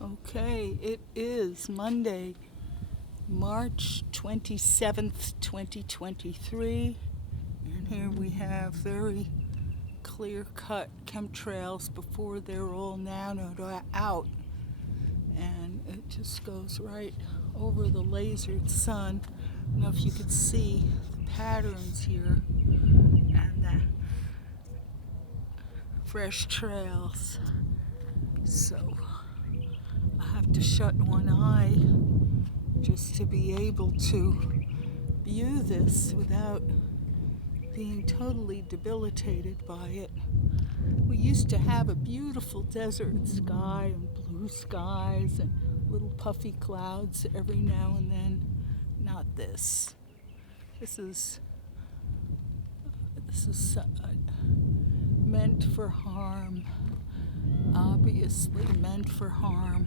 Okay, it is Monday, March 27th, 2023, and here we have very clear-cut chemtrails before they're all nanoed out, and it just goes right over the lasered sun. I don't know if you could see the patterns here and the fresh trails. So I have to shut one eye just to be able to view this without being totally debilitated by it. We used to have a beautiful desert sky and blue skies and little puffy clouds every now and then. Not this. This is meant for harm, obviously meant for harm.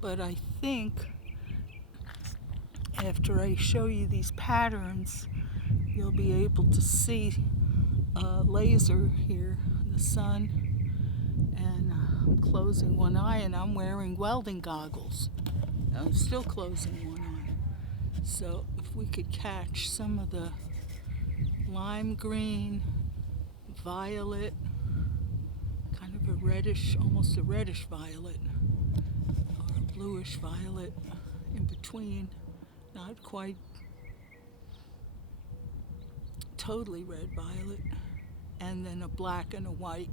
But I think after I show you these patterns, you'll be able to see a laser here, the sun, and I'm closing one eye and I'm wearing welding goggles. I'm still closing one eye. So if we could catch some of the lime green, violet, kind of a reddish, almost a reddish violet, or a bluish violet in between, not quite totally red violet, and then a black and a white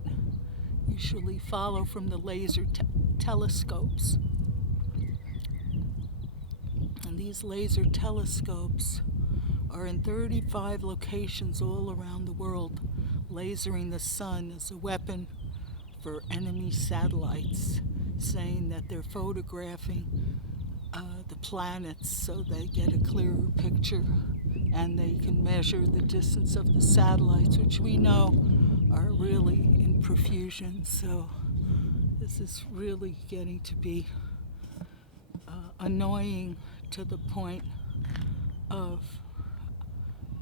usually follow from the laser telescopes. And these laser telescopes are in 35 locations all around the world, lasering the sun as a weapon for enemy satellites, saying that they're photographing the planets so they get a clearer picture and they can measure the distance of the satellites, which we know are really in profusion. So this is really getting to be annoying to the point of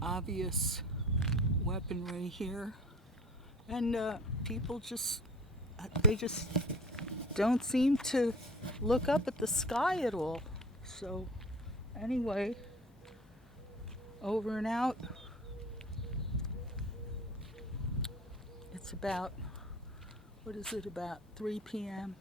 obvious weaponry here. And people just don't seem to look up at the sky at all. So anyway, over and out. It's about 3 p.m.